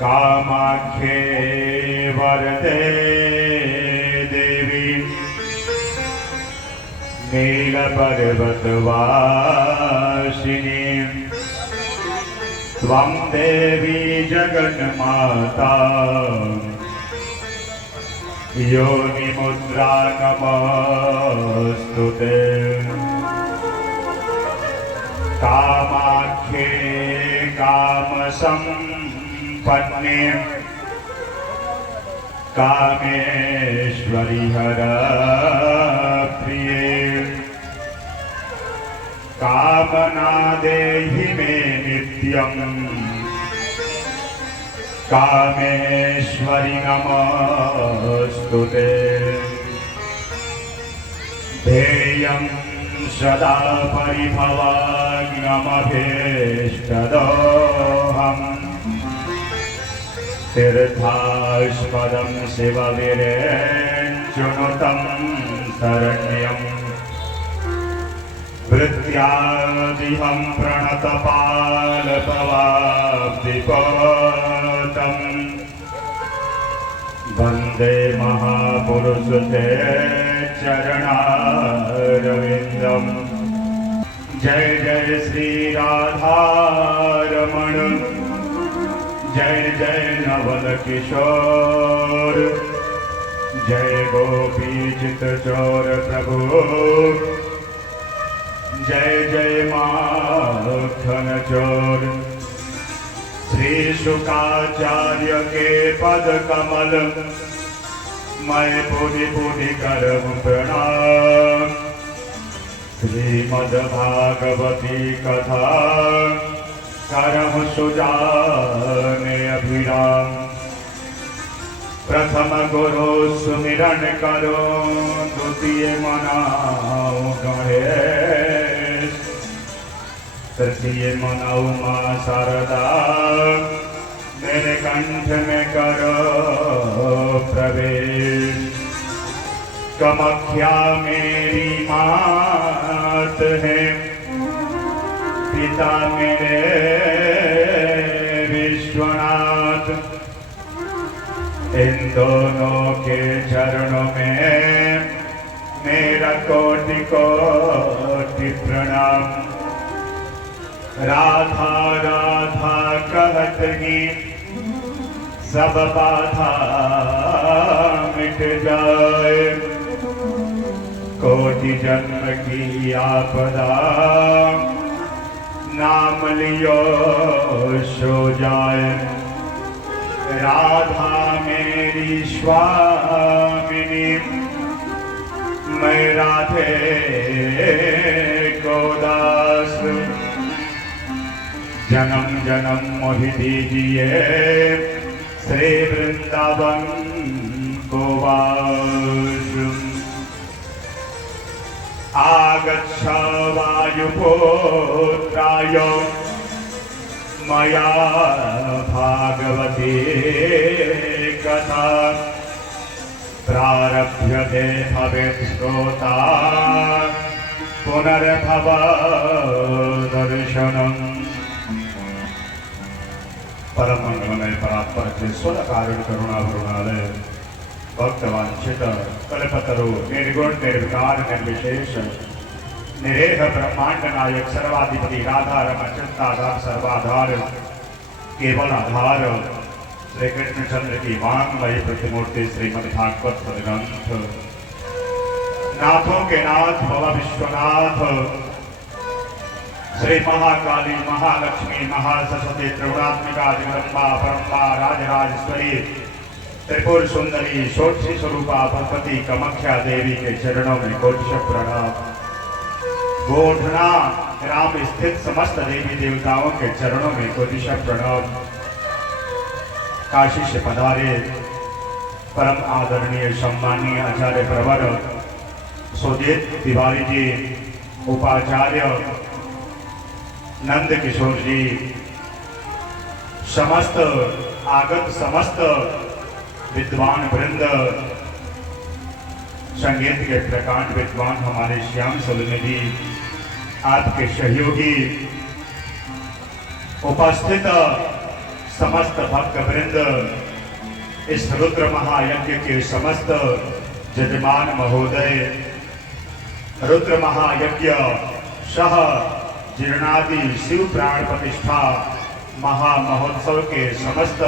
कामाख्ये वरदे देवी नीलपर्वतवासिनी त्वं देवी जगन्माता योनिमुद्रा नमोस्तुते कामाख्ये कामसंपन्ने कामेश्वरि हरप्रिये कामना देहि मे नित्यम् कामेश्वरि नमोस्तुते ध्येयं सदा परिभवाग्नमभीष्टदोहम् तीर्थास्पदं शिववीरेञ्चुनुतं शरण्यम् वृत्त्यादिहं प्रणतपालपवाब्धिपोतम् वन्दे महापुरुषते चरणारविन्दम् जय जय श्री राधारमण जय जय नवल किशोर जय गोपी चित्तचोर प्रभु जय जय माखन चोर श्री शुकाचार्य के पद कमल मैं पुनि पुनि करम प्रणाम श्रीमद् भागवती कथा करम सुजाने अभिराम प्रथम गुरु सुमिरन करो द्वितीय मनाओ गणेश तृतीय मनाओ मां शारदा मेरे कंठ में करो प्रवेश कामाख्या मेरी मात है पिता मेरे विश्वनाथ इन दोनों के चरणों में मेरा कोटि कोटि प्रणाम राधा राधा कहत ही सब बाधा मिट जाए कोटि जन्म की आपदा नाम लियो सो जाए राधा मेरी स्वामिनी मैं राधे को दास जन्म जन्म मोहि दीजिए श्री वृंदावन को वास आगच्छ वायुपुत्राय मया भागवती कथा प्रारभ्यते भवेत् श्रोता पुनर्भव दर्शनम् परम मंगलमय परात्पर ईश्वर कारण करुणा वरुणालय भक्तवांछित कल्पतरु निर्गुण निर्विकार निर्विशेष निरेह ब्रह्मांड नायक सर्वाधिपति राधा रमण चिंताधार सर्वाधार केवल आधार श्री कृष्णचंद्र की वांगमयी प्रतिमूर्ति श्रीमद् भागवत ग्रंथ नाथों के नाथ बाबा विश्वनाथ श्री महाकाली महालक्ष्मी महासरस्वती त्रिगुणात्मिका जगदम्बा परम्बा राजराजेश्वरी त्रिपुर सुंदरी षोडशी स्वरूपा भगवती कामाख्या देवी के चरणों में कोटिशः प्रणाम गोढ़ना ग्राम स्थित समस्त देवी देवताओं के चरणों में कोटिशः प्रणाम काशी से पधारे परम आदरणीय सम्मानीय आचार्य प्रवर सुजीत तिवारी जी उपाचार्य नंद किशोर जी समस्त आगत समस्त विद्वान वृंद संगीत के प्रकांड विद्वान हमारे श्याम सलूनी जी आपके सहयोगी उपस्थित समस्त भक्त वृंद, इस रुद्र महायज्ञ के समस्त जजमान महोदय, रुद्र महायज्ञ सह जीर्णादि शिव प्राण प्रतिष्ठा महामहोत्सव के समस्त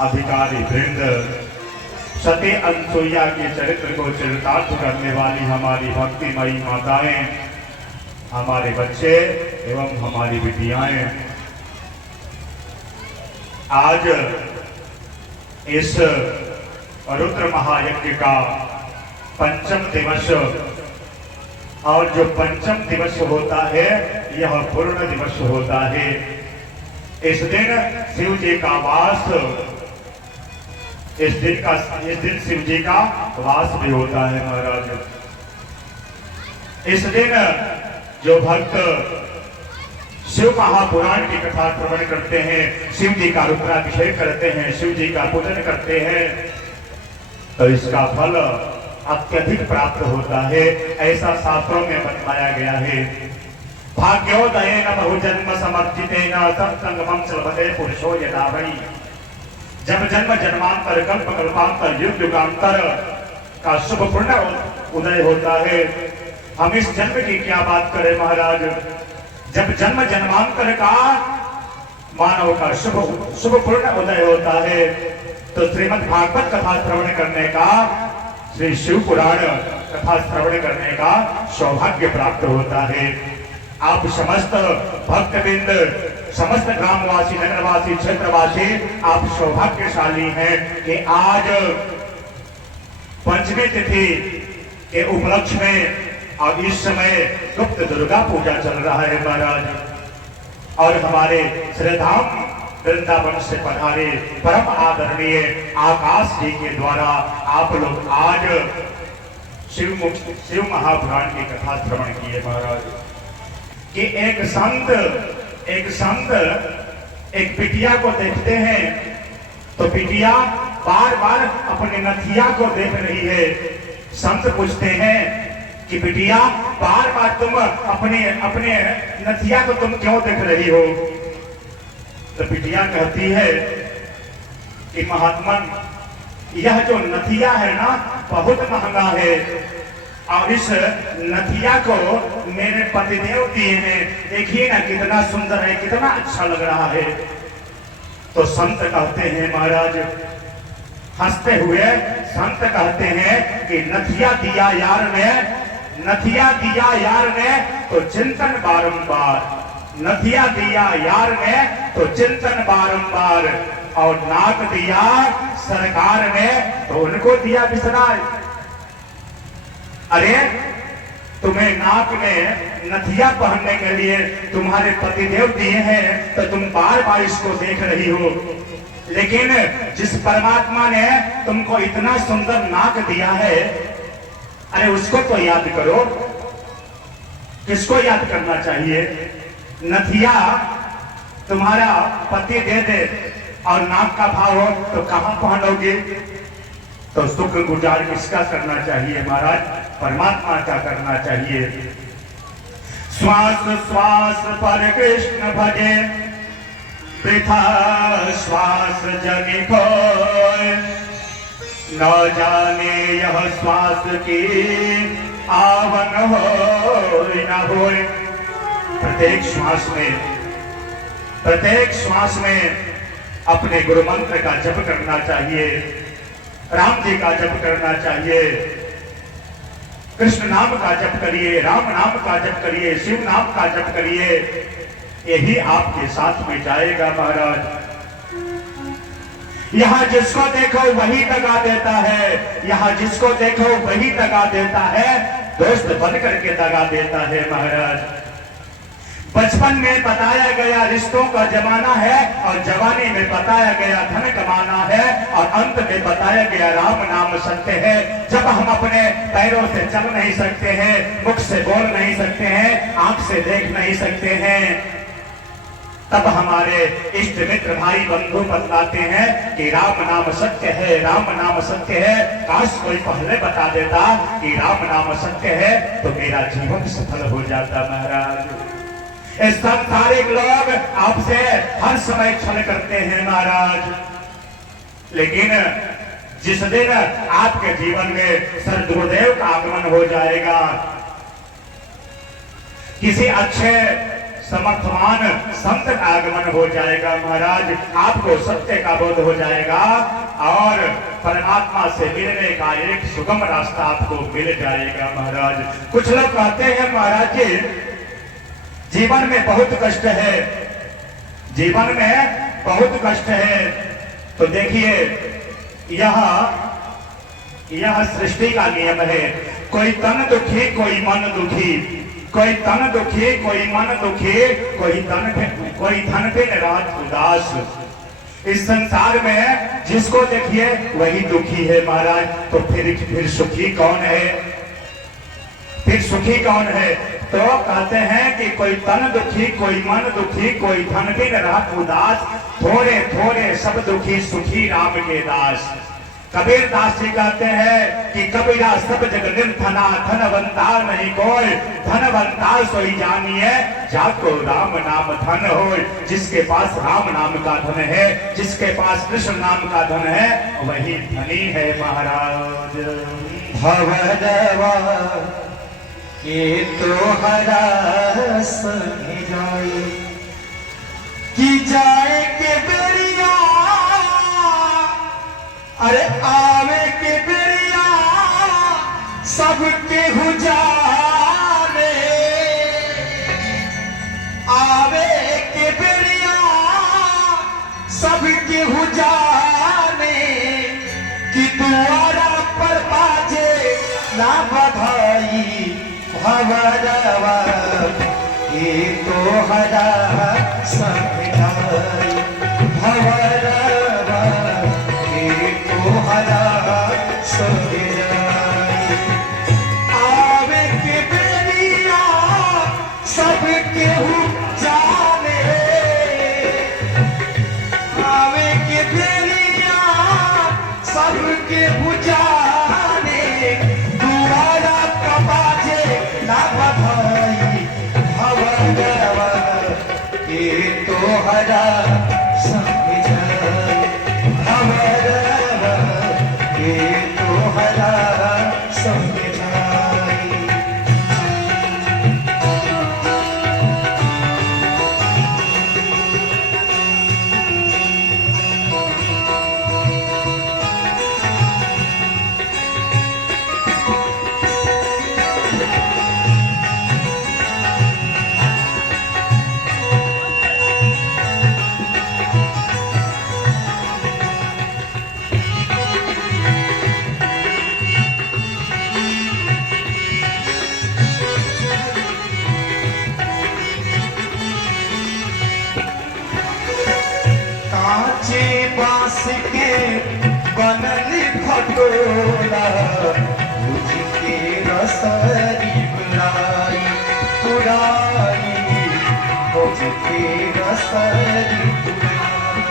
अधिकारी वृंद, सती अनसुईया के चरित्र को चरितार्थ करने वाली हमारी भक्तिमयी माताएं, हमारे बच्चे एवं हमारी बिटियाएं, आज इस रुद्र महायज्ञ का पंचम दिवस, और जो पंचम दिवस होता है यह पूर्ण दिवस होता है। इस दिन शिव जी का वास, इस दिन शिव जी का वास भी होता है महाराज। इस दिन जो भक्त शिव महापुराण की कथा श्रवण करते हैं, शिव जी का रुद्राभिषेक करते हैं, शिव जी का पूजन करते हैं, तो इसका फल अत्यधिक प्राप्त होता है, ऐसा शास्त्रों में बताया गया है। भाग्योदयेन बहुजन्म समर्जितेन सत्संगमं लभते पुरुषो यदा वै। जब जन्म जन्मांतर कल्प कल्पांतर युग युगांतर का शुभ पूर्ण उदय होता है, हम इस जन्म की क्या बात करें महाराज, जब जन्म जन्मांतर का मानव का शुभ पूर्ण उदय होता है, तो श्रीमद् भागवत कथा श्रवण करने का, श्री शिव पुराण कथा श्रवण करने का सौभाग्य प्राप्त होता है। आप समस्त भक्तवृंद, समस्त ग्रामवासी, नगरवासी, क्षेत्रवासी, आप सौभाग्यशाली हैं कि आज पंचमी तिथि के उपलक्ष्य में और इस समय गुप्त दुर्गा पूजा चल रहा है महाराज, और हमारे श्रीधाम वृंदावन से पधारे परम आदरणीय आकाश जी के द्वारा आप लोग आज शिव महापुराण की कथा श्रवण किए महाराज। कि एक संत एक बिटिया को देखते हैं, तो बिटिया बार बार अपने नथिया को देख रही है। संत पूछते हैं कि बिटिया बार बार तुम अपने नथिया को तुम क्यों देख रही हो? तो बिटिया कहती है कि महात्मन, यह जो नथिया है ना बहुत महंगा है, और इस नथिया को मेरे पतिदेव दिए हैं, देखिए ना कितना सुंदर है, कितना अच्छा लग रहा है। तो संत कहते हैं महाराज, हंसते हुए संत कहते हैं कि नथिया दिया यार ने, नथिया दिया यार ने तो चिंतन बारंबार, नथिया दिया यार ने तो चिंतन बारंबार, और नाक दिया सरकार ने तो उनको दिया विश्राम। अरे तुम्हें नाक में नथिया पहनने के लिए तुम्हारे पतिदेव दिए हैं, तो तुम बार बार इसको देख रही हो, लेकिन जिस परमात्मा ने तुमको इतना सुंदर नाक दिया है, अरे उसको तो याद करो। किसको याद करना चाहिए? नथिया तुम्हारा पति दे दे और नाक का भाव हो तो कहां पहनोगे? तो सुख गुजार किसका करना चाहिए महाराज? परमात्मा का करना चाहिए। श्वास श्वास पर कृष्ण भजे, वृथा श्वास जग खोए, न जाने यह श्वास की आवन हो न होए। प्रत्येक श्वास में अपने गुरु मंत्र का जप करना चाहिए, राम जी का जप करना चाहिए, कृष्ण नाम का जप करिए, राम नाम का जप करिए, शिव नाम का जप करिए, यही आपके साथ में जाएगा महाराज। यहाँ जिसको देखो वही दगा देता है, यहाँ जिसको देखो वही दगा देता है, दोस्त बन करके दगा देता है महाराज। बचपन में बताया गया रिश्तों का जमाना है, और जवानी में बताया गया धन कमाना है, और अंत में बताया गया राम नाम सत्य है। जब हम अपने पैरों से चल नहीं सकते हैं, मुख से बोल नहीं सकते हैं, आंख से देख नहीं सकते हैं, तब हमारे इष्ट मित्र भाई बंधु बतलाते हैं कि राम नाम सत्य है, राम नाम सत्य है। काश कोई पहले बता देता कि राम नाम सत्य है, तो मेरा जीवन सफल हो जाता महाराज। इस संसारिक लोग आपसे हर समय छल करते हैं महाराज, लेकिन जिस दिन आपके जीवन में सदगुरुदेव का आगमन हो जाएगा, किसी अच्छे समर्थवान संत का आगमन हो जाएगा महाराज, आपको सत्य का बोध हो जाएगा और परमात्मा से मिलने का एक सुगम रास्ता आपको मिल जाएगा महाराज। कुछ लोग कहते हैं महाराज जी जीवन में बहुत कष्ट है, जीवन में बहुत कष्ट है। तो देखिए यह सृष्टि का नियम है, कोई तन दुखी कोई मन दुखी, कोई तन दुखी कोई मन दुखी, कोई धन पे रात उदास। इस संसार में जिसको देखिए वही दुखी है महाराज, तो फिर सुखी कौन है, फिर सुखी कौन है? तो कहते हैं कि कोई तन दुखी कोई मन दुखी, कोई धन बिन रात उदास, थोड़े थोड़े सब दुखी सुखी राम के दास। कबीर दास जी कहते हैं कि कबीरा सब जग निर्धना, धनवंता नहीं कोई, धनवंता सोई जानिए जाको राम नाम धन हो। जिसके पास राम नाम का धन है, जिसके पास कृष्ण नाम का धन है, वही धनी है महाराज। भवरवा ये तो हरा जाए कि जाए के बेरिया, अरे आवे के बेरिया सबके हुजाने, आवे के बेरिया सबके हुजाने, कि द्वारा पर बाजे ना बधाई भवरवा ये तो हरा समझाई, भवरवा ये तो हरा समझाई। आवे के बेरिया सबके जाने, आवे के बेरिया सबके जाने, दुआरा कबाजे ना बधाई भवरवा ये तो हरा समझाई, भवरवा ये तो हरा समझाई। कांचे बांस के बनल खटोला, उसके रसरी बुराई पुराई, उसके रसरी पुराई।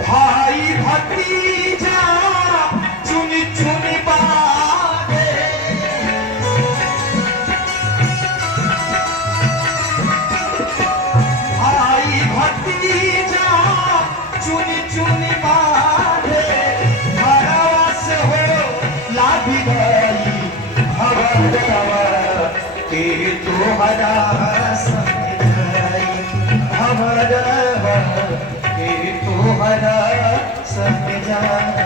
भाई भतीजा चुनी चुनी बागे, भाई भतीजा चुनी चुनी बागे, घरवा से हो लाभी गई भवरवा के तो हरा समझाई, भवरवा के तो हरा समझाई।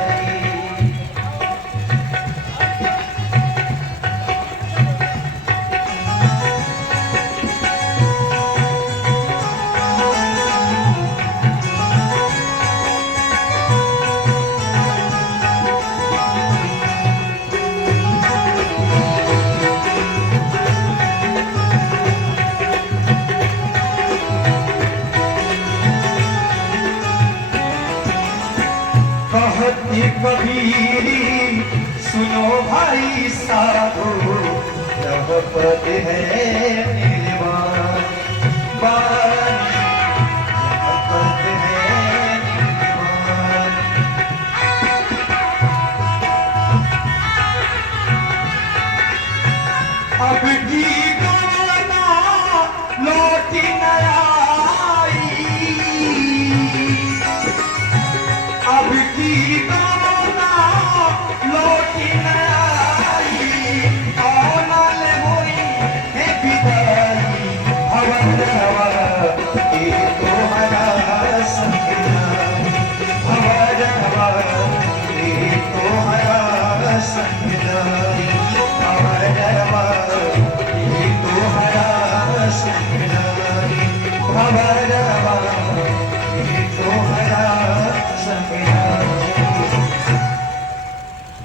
कहती कबीरी सुनो भाई साधो, यह पद है निर्वाण वाणी, यह पद है निर्वाण। की गवाना लौटी न आई, अब की गवाना लौटी न आई, औलाल होई है विदाई, भवरवा ये तोहरा संगना, भवरवा ये तोहरा संगना, भवरवा ये तोहरा संगना, भवरवा ये तोहरा संगना।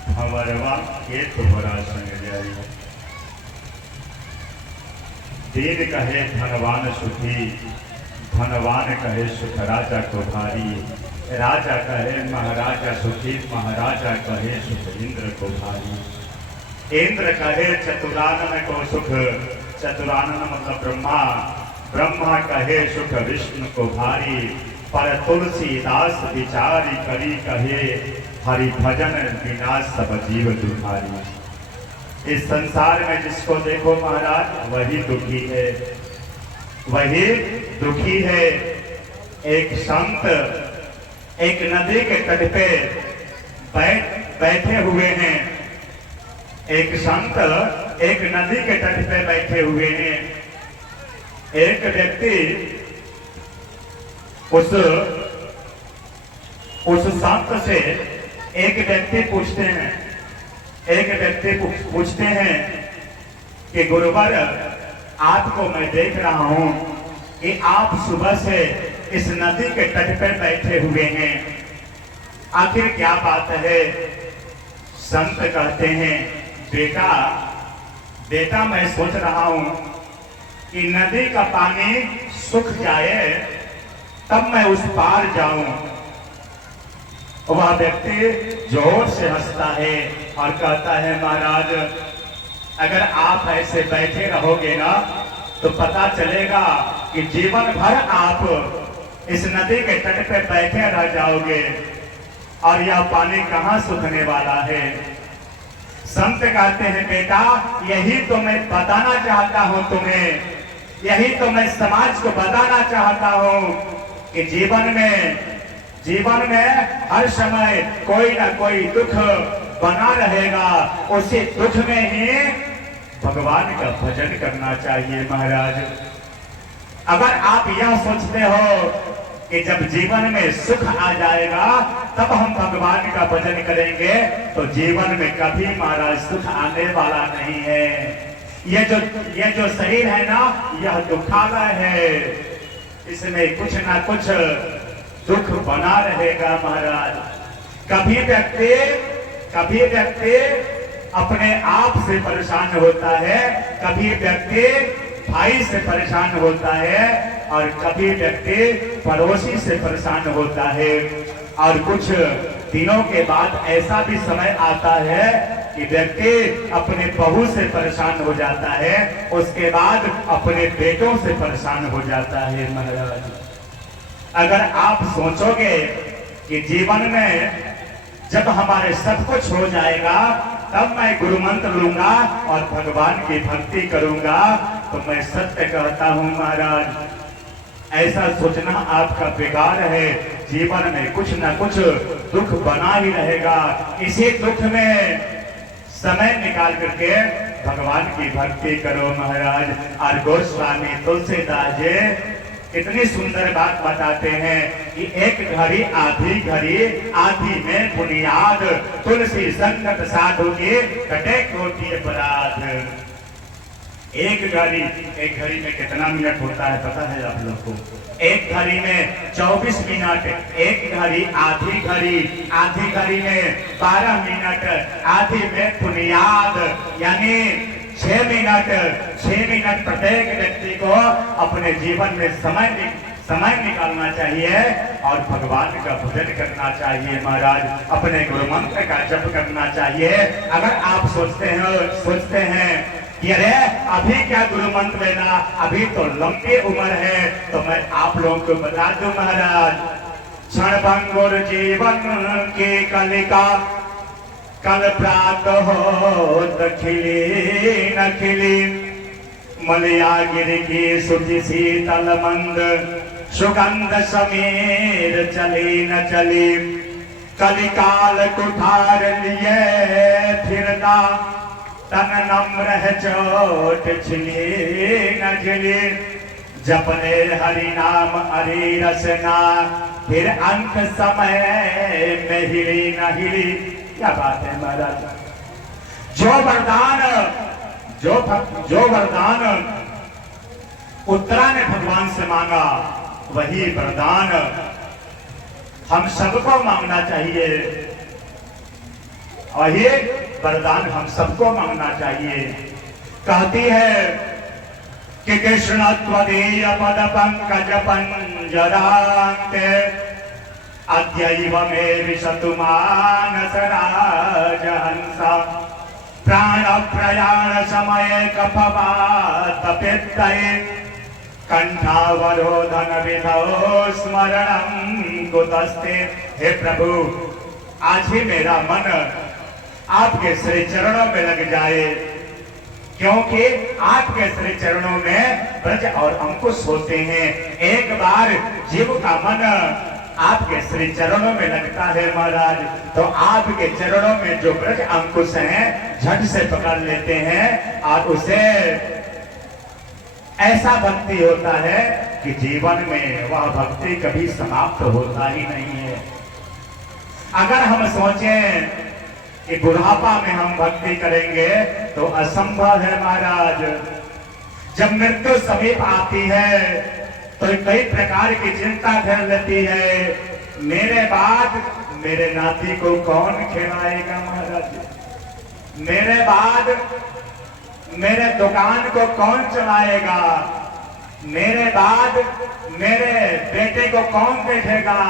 भंवरवा ये तोहरा संग जाई। दीन कहे धनवान सुखी, धनवान कहे सुख राजा को भारी, राजा कहे महाराजा सुखी, महाराजा कहे सुख इंद्र को भारी। इंद्र कहे चतुरानन को सुख, चतुरानन मतलब ब्रह्मा, ब्रह्मा कहे सुख विष्णु को भारी, पर तुलसीदास विचारी करी कहे, हरि भजन बिना सब जीव दुखारी। इस संसार में जिसको देखो महाराज वही दुखी है, वही दुखी है। एक संत एक नदी के तट पे बैठे हुए हैं, एक संत एक नदी के तट पे बैठे हुए हैं। एक व्यक्ति उस संत से एक व्यक्ति पूछते हैं, एक व्यक्ति पूछते हैं कि गुरुवर आपको मैं देख रहा हूं कि आप सुबह से इस नदी के तट पर बैठे हुए हैं, आखिर क्या बात है? संत कहते हैं बेटा बेटा मैं सोच रहा हूं कि नदी का पानी सूख जाए तब मैं उस पार जाऊं। वह व्यक्ति जोर से हंसता है और कहता है महाराज अगर आप ऐसे बैठे रहोगे ना तो पता चलेगा कि जीवन भर आप इस नदी के तट पे बैठे रह जाओगे और यह पानी कहां सूखने वाला है। संत कहते हैं बेटा यही तो मैं बताना चाहता हूं तुम्हें, यही तो मैं समाज को बताना चाहता हूं कि जीवन में हर समय कोई ना कोई दुख बना रहेगा, उसी दुख में ही भगवान का भजन करना चाहिए महाराज। अगर आप यह सोचते हो कि जब जीवन में सुख आ जाएगा तब हम भगवान का भजन करेंगे तो जीवन में कभी महाराज सुख आने वाला नहीं है। ये जो शरीर है ना यह दुखालय है, इसमें कुछ ना कुछ दुख बना रहेगा महाराज। कभी व्यक्ति अपने आप से परेशान होता है, कभी व्यक्ति भाई से परेशान होता है और कभी व्यक्ति पड़ोसी से परेशान होता है। और कुछ दिनों के बाद ऐसा भी समय आता है कि व्यक्ति अपने बहू से परेशान हो जाता है, उसके बाद अपने बेटों से परेशान हो जाता है महाराज। अगर आप सोचोगे कि जीवन में जब हमारे सब कुछ हो जाएगा तब मैं गुरु मंत्र लूंगा और भगवान की भक्ति करूंगा, तो मैं सत्य कहता हूं महाराज ऐसा सोचना आपका बेकार है। जीवन में कुछ ना कुछ दुख बना ही रहेगा, इसी दुख में समय निकाल करके भगवान की भक्ति करो महाराज। और गोस्वामी तुलसीदास जी इतनी सुंदर बात बताते हैं कि एक घड़ी आधी में बुनियाद, तुलसी संगत साधु के कटे कोटि अपराध। एक घड़ी में कितना मिनट होता है पता है आप लोग को? एक घड़ी में 24 मिनट, एक घड़ी आधी घड़ी में 12 मिनट, आधी में बुनियाद यानी 6 मिनट प्रत्येक व्यक्ति को अपने जीवन में समय निकालना चाहिए और भगवान का भजन करना चाहिए महाराज, अपने गुरु मंत्र का जप करना चाहिए। अगर आप सोचते हैं कि अरे अभी क्या गुरु मंत्र लेना, अभी तो लंबी उम्र है, तो मैं आप लोगों को बता दूं महाराज, क्षण भंगुर जीवन की कलिका कल प्रात हो खिली न खिली, मलयागिरि की सुधि शीतल मंद सुगंध समीर चले न चले कलिकाल कुठार लिए फिरता तन नम्र है चोट छिले न झिले जपने हरि नाम हरि रसना फिर अंत समय में हिली न हिली। क्या बात है महाराज। जो वरदान उत्तरा ने भगवान से मांगा वही वरदान हम सबको मांगना चाहिए। और ये वरदान हम सबको मांगना चाहिए। कहती है कि कृष्ण त्वदीय पद पंकज पंजरान्ते अद्यैव मे विशतु मानस राजहंसा प्राण प्रयाण समय कफवात पित्तये कंठावरोधन विधौ स्मरणं कुतस्ते। हे प्रभु, आज ही मेरा मन आपके श्री चरणों में लग जाए, क्योंकि आपके श्री चरणों में ब्रज और अंकुश होते हैं। एक बार जीव का मन आपके श्री चरणों में लगता है महाराज, तो आपके चरणों में जो ब्रज अंकुश हैं झट से पकड़ लेते हैं और उसे ऐसा भक्ति होता है कि जीवन में वह भक्ति कभी समाप्त होता ही नहीं है। अगर हम सोचें कि बुढ़ापा में हम भक्ति करेंगे तो असंभव है महाराज। जब मृत्यु समीप आती है तो कई प्रकार की चिंता घेर लेती है। मेरे बाद मेरे नाती को कौन खिलाएगा महाराज, मेरे बाद मेरे दुकान को कौन चलाएगा, मेरे बाद मेरे बेटे को कौन देखेगा।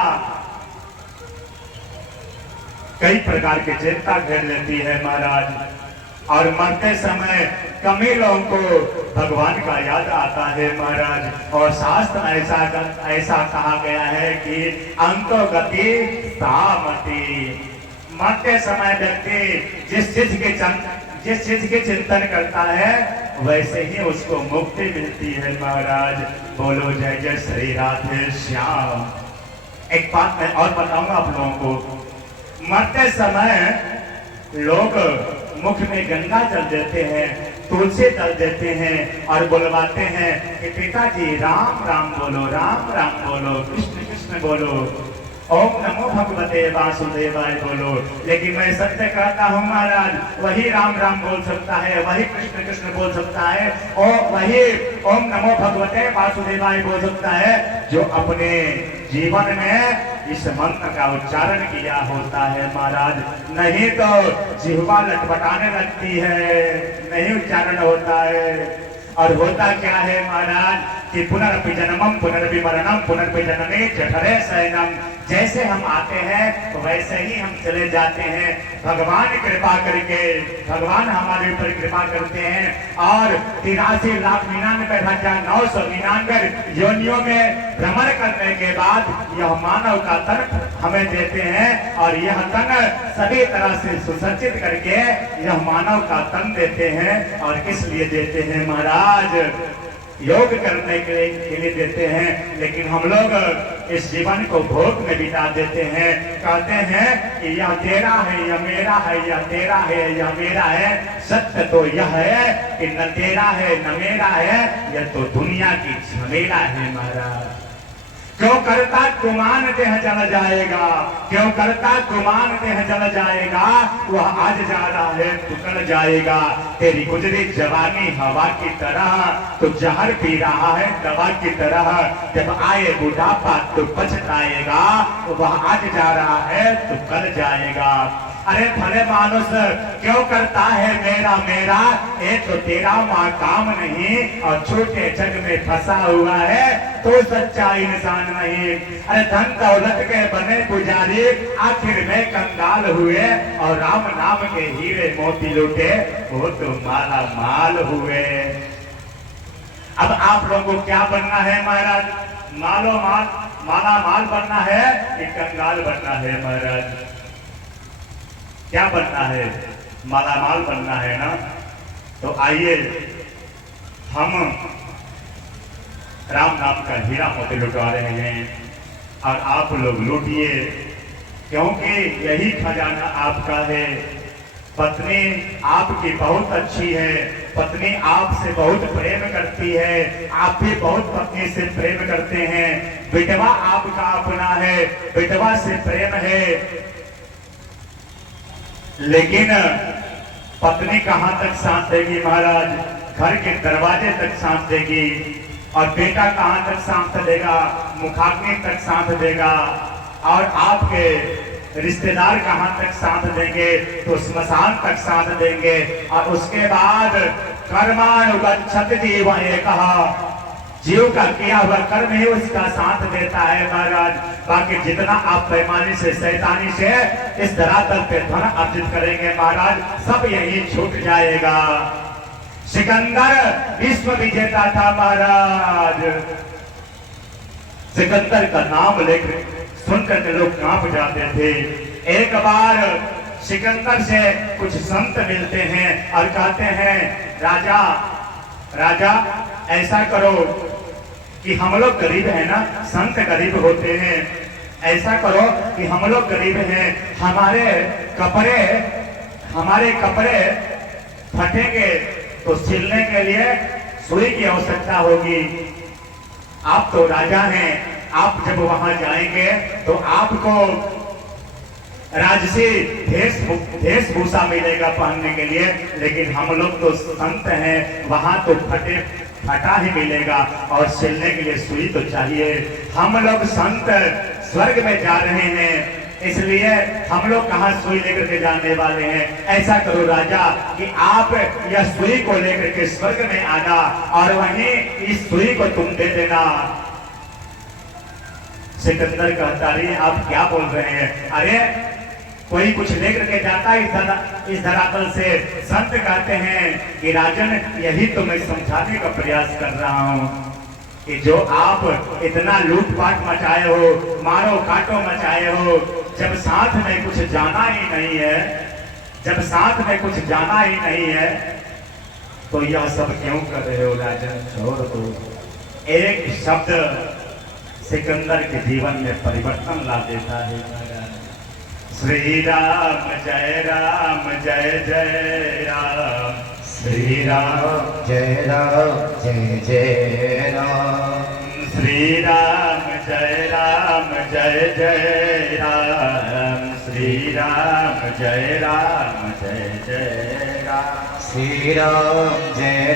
कई प्रकार की चिंता घेर लेती है महाराज। और मरते समय कमी लोगों को भगवान का याद आता है महाराज। और शास्त्र ऐसा कहा गया है कि अंतो गति सामति। मरते समय व्यक्ति जिस चीज के चिंतन करता है वैसे ही उसको मुक्ति मिलती है महाराज। बोलो जय जय श्री राधे श्याम। एक बात मैं और बताऊंगा आप लोगों को। मरते समय लोग मुख में गंगा जल देते हैं, तुलसी जल देते हैं और बुलवाते हैं कि पिताजी राम राम बोलो, राम राम बोलो, कृष्ण कृष्ण बोलो, ओम नमो भगवते वासुदेवाय बोलो। लेकिन मैं सत्य कहता हूँ महाराज, वही राम राम बोल सकता है, वही कृष्ण कृष्ण बोल सकता है और वही ओम नमो भगवते वासुदेवाय बोल सकता है जो अपने जीवन में इस मंत्र का उच्चारण किया होता है महाराज। नहीं तो जिह्वा लटपटाने लगती है, नहीं उच्चारण होता है। और होता क्या है महाराज कि पुनरपि जन्मम पुनरपि मरणम पुनरपि जनने जठरे शयनम। जैसे हम आते हैं वैसे ही हम चले जाते हैं। भगवान कृपा करके, भगवान हमारे ऊपर कृपा करते हैं और 83,99,999 योनियों में भ्रमण करने के बाद यह मानव का तन हमें देते हैं। और यह तन सभी तरह से सुसज्जित करके यह मानव का तन देते हैं। और किस लिए देते हैं महाराज? योग करने के लिए देते हैं। लेकिन हम लोग इस जीवन को भोग में बिता देते हैं। कहते हैं कि यह तेरा है, यह मेरा है, यह तेरा है, यह मेरा है। सत्य तो यह है कि न तेरा है न मेरा है, यह तो दुनिया की झमेला है महाराज। क्यों करता गुमान देह जल जाएगा, क्यों करता गुमान देह जल जाएगा। वह आज जा रहा है तू कल जाएगा। तेरी गुजरी जवानी हवा की तरह, तू जहर पी रहा है दवा की तरह। जब आए बुढ़ापा तू पछताएगा। वह आज जा रहा है तू कल जाएगा। अरे भले मानुष क्यों करता है मेरा मेरा, ये तो तेरा माँ काम नहीं और छोटे जग में फंसा हुआ है तो सच्चा इंसान नहीं। अरे धन दौलत के बने पुजारी आखिर में कंगाल हुए और राम नाम के हीरे मोती लूटे वो तो माला माल हुए। अब आप लोगों को क्या बनना है महाराज? माला माल बनना है कि कंगाल बनना है महाराज? क्या बनना है? मालामाल बनना है ना। तो आइए हम राम नाम का हीरा मोती लुटा रहे हैं और आप लोग लूटिए, क्योंकि यही खजाना आपका है। पत्नी आपकी बहुत अच्छी है, पत्नी आपसे बहुत प्रेम करती है, आप भी बहुत पत्नी से प्रेम करते हैं। विधवा आपका अपना है, विधवा से प्रेम है, लेकिन पत्नी कहां तक साथ देगी महाराज? घर के दरवाजे तक साथ देगी। और बेटा कहां तक साथ देगा? मुखाग्नि तक साथ देगा। और आपके रिश्तेदार कहां तक साथ देंगे? तो स्मशान तक साथ देंगे। और उसके बाद कर्मानुगच्छति जीव, ये कहा जीव का किया हुआ कर्म ही उसका साथ देता है महाराज। बाकी जितना आप पैमाने से शैतानी से इस धरातल पे धन अर्जित करेंगे महाराज, सब यही छूट जाएगा। सिकंदर विश्व विजेता था महाराज। सिकंदर का नाम लेकर सुनकर के लोग कांप जाते थे। एक बार सिकंदर से कुछ संत मिलते हैं और कहते हैं, राजा राजा ऐसा करो कि हम लोग गरीब हैं ना, संत गरीब होते हैं, ऐसा करो कि हम लोग गरीब हैं, हमारे कपड़े फटेंगे तो सिलने के लिए सुई की आवश्यकता होगी। आप तो राजा हैं, आप जब वहां जाएंगे तो आपको राजसी वेशभूषा मिलेगा पहनने के लिए, लेकिन हम लोग तो संत हैं, वहां तो फटा ही मिलेगा और सिलने के लिए सुई तो चाहिए। हम लोग संत स्वर्ग में जा रहे हैं, इसलिए हम लोग कहां सुई लेकर के जाने वाले हैं। ऐसा करो राजा कि आप यह सुई को लेकर के स्वर्ग में आना और वहीं इस सुई को तुम दे देना। सिकंदर कहता रही, आप क्या बोल रहे हैं? अरे कोई कुछ लेकर के जाता है इस धरातल से। संत कहते हैं कि राजन, यही तो मैं समझाने का प्रयास कर रहा हूं कि जो आप इतना लूटपाट मचाए हो, मारो काटो मचाए हो, जब साथ में कुछ जाना ही नहीं है, जब साथ में कुछ जाना ही नहीं है, तो यह सब क्यों कर रहे हो राजन? छोड़ दो। एक शब्द सिकंदर के जीवन में परिवर्तन ला देता है। श्री राम जय जय राम, श्री राम जय जय राम, श्री राम जय जय राम, श्री राम जय जय राम, श्री राम जय